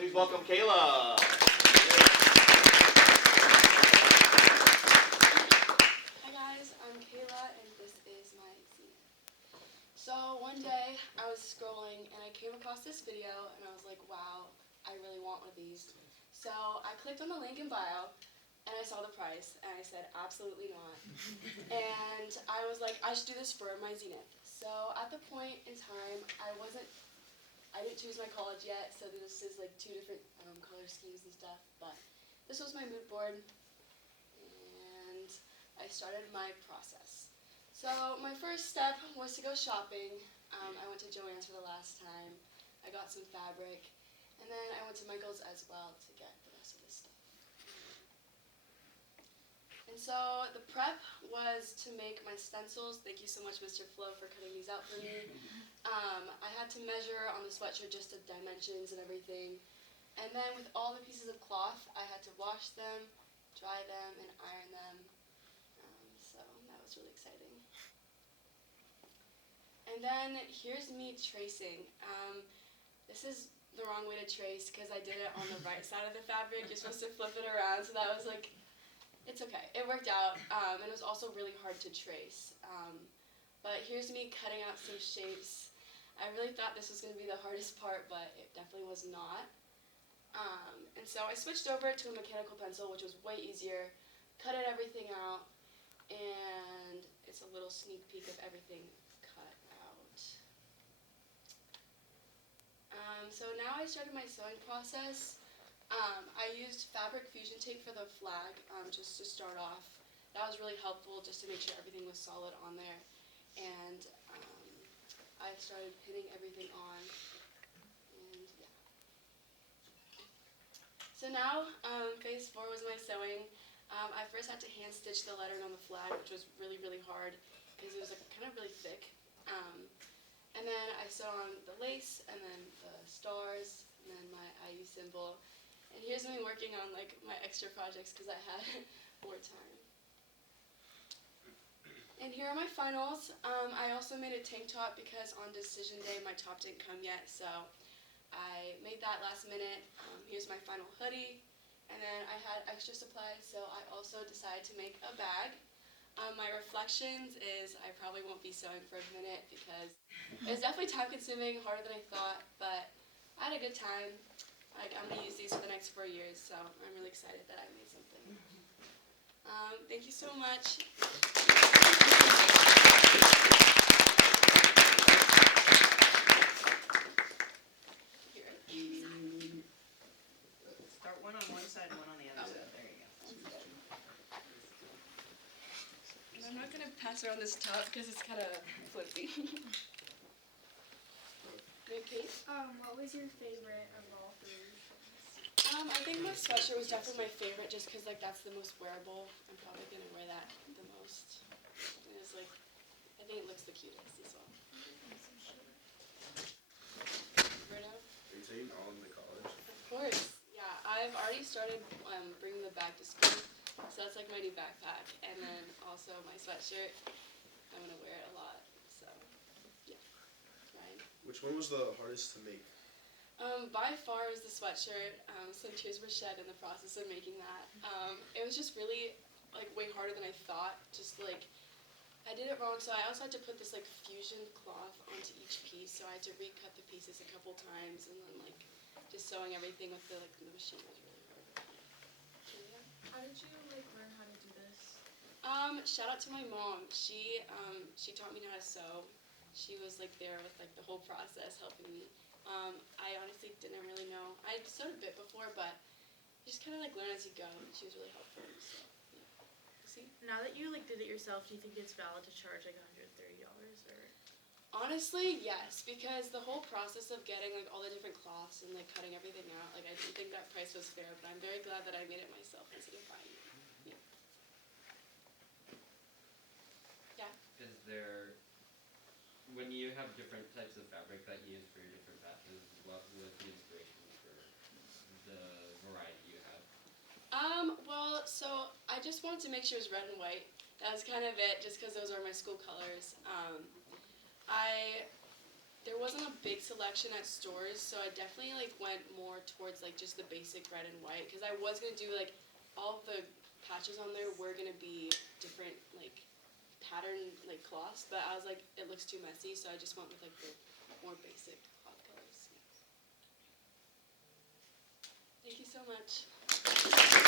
Please welcome Kayla. Hi guys, I'm Kayla and this is my Zenith. So one day I was scrolling and I came across this video and I was like, wow, I really want one of these. So I clicked on the link in bio and I saw the price and I said absolutely not. And I was like, I should do this for my Zenith. So at the point in time I didn't choose my college yet, so this is like two different color schemes and stuff, but this was my mood board and I started my process. So my first step was to go shopping. I went to Joann's for the last time. I got some fabric, and then I went to Michael's as well to get the rest of this stuff. And so the prep was to make my stencils. Thank you so much, Mr. Flo, for cutting these out for me. I had to measure on the sweatshirt just the dimensions and everything. And then with all the pieces of cloth, I had to wash them, dry them, and iron them. So that was really exciting. And then here's me tracing. This is the wrong way to trace because I did it on the right side of the fabric. You're supposed to flip it around, so that was like, it's okay. It worked out, and it was also really hard to trace. But here's me cutting out some shapes. I really thought this was going to be the hardest part, but it definitely was not. And so I switched over to a mechanical pencil, which was way easier. Cut everything out, and it's a little sneak peek of everything cut out. So now I started my sewing process. I used fabric fusion tape for the flag, just to start off. That was really helpful just to make sure everything was solid on there. And I started pinning everything on, and yeah. So now, phase 4 was my sewing. I first had to hand stitch the lettering on the flag, which was really, really hard because it was like kind of really thick. And then I sewed on the lace, and then the stars, and then my IU symbol. And here's me working on like my extra projects because I had more time. And here are my finals. I also made a tank top because on decision day my top didn't come yet, so I made that last minute. Here's my final hoodie, and then I had extra supplies, so I also decided to make a bag. My reflections is I probably won't be sewing for a minute because it was definitely time consuming, harder than I thought, but I had a good time. Like, I'm going to use these for the next 4 years, so I'm really excited that I made something. Thank you so much. Start one on one side, one on the other side. There you go. And I'm not going to pass around this top because it's kind of flimsy. Great, Kate? What was your favorite of all three? I think my sweatshirt was definitely my favorite just because like that's the most wearable. I'm probably going to wear that the most. It is like, I think it looks the cutest as well. Roberto? Are you taking all of the college? Of course. Yeah, I've already started bringing the bag to school. So that's like my new backpack. And then also my sweatshirt. I'm going to wear it a lot. So, yeah. Ryan? Which one was the hardest to make? By far is the sweatshirt. Some tears were shed in the process of making that. It was just really like way harder than I thought. Just like I did it wrong, so I also had to put this like fusion cloth onto each piece. So I had to recut the pieces a couple times, and then like just sewing everything with the machine was really hard. So, yeah. How did you learn how to do this? Shout out to my mom. She taught me how to sew. She was like there with like the whole process, helping me. I honestly didn't really know. I sewed a bit before, but you just kind of like learn as you go. She was really helpful. So, yeah. See? Now that you did it yourself, do you think it's valid to charge like $130 or? Honestly, yes, because the whole process of getting like all the different cloths and like cutting everything out, like I didn't think that price was fair, but I'm very glad that I made it myself instead of buying it. Yeah. Is there, when you have different types of fabric that you use for your different batches, what was the inspiration for the variety you have? Well, so I just wanted to make sure it was red and white. That was kind of it, just because those are my school colors. there wasn't a big selection at stores, so I definitely like went more towards like just the basic red and white because I was gonna do like all of the patches on there were gonna be different like pattern like cloths, but I was like it looks too messy, so I just went with like the more basic cloth colors. Thank you so much.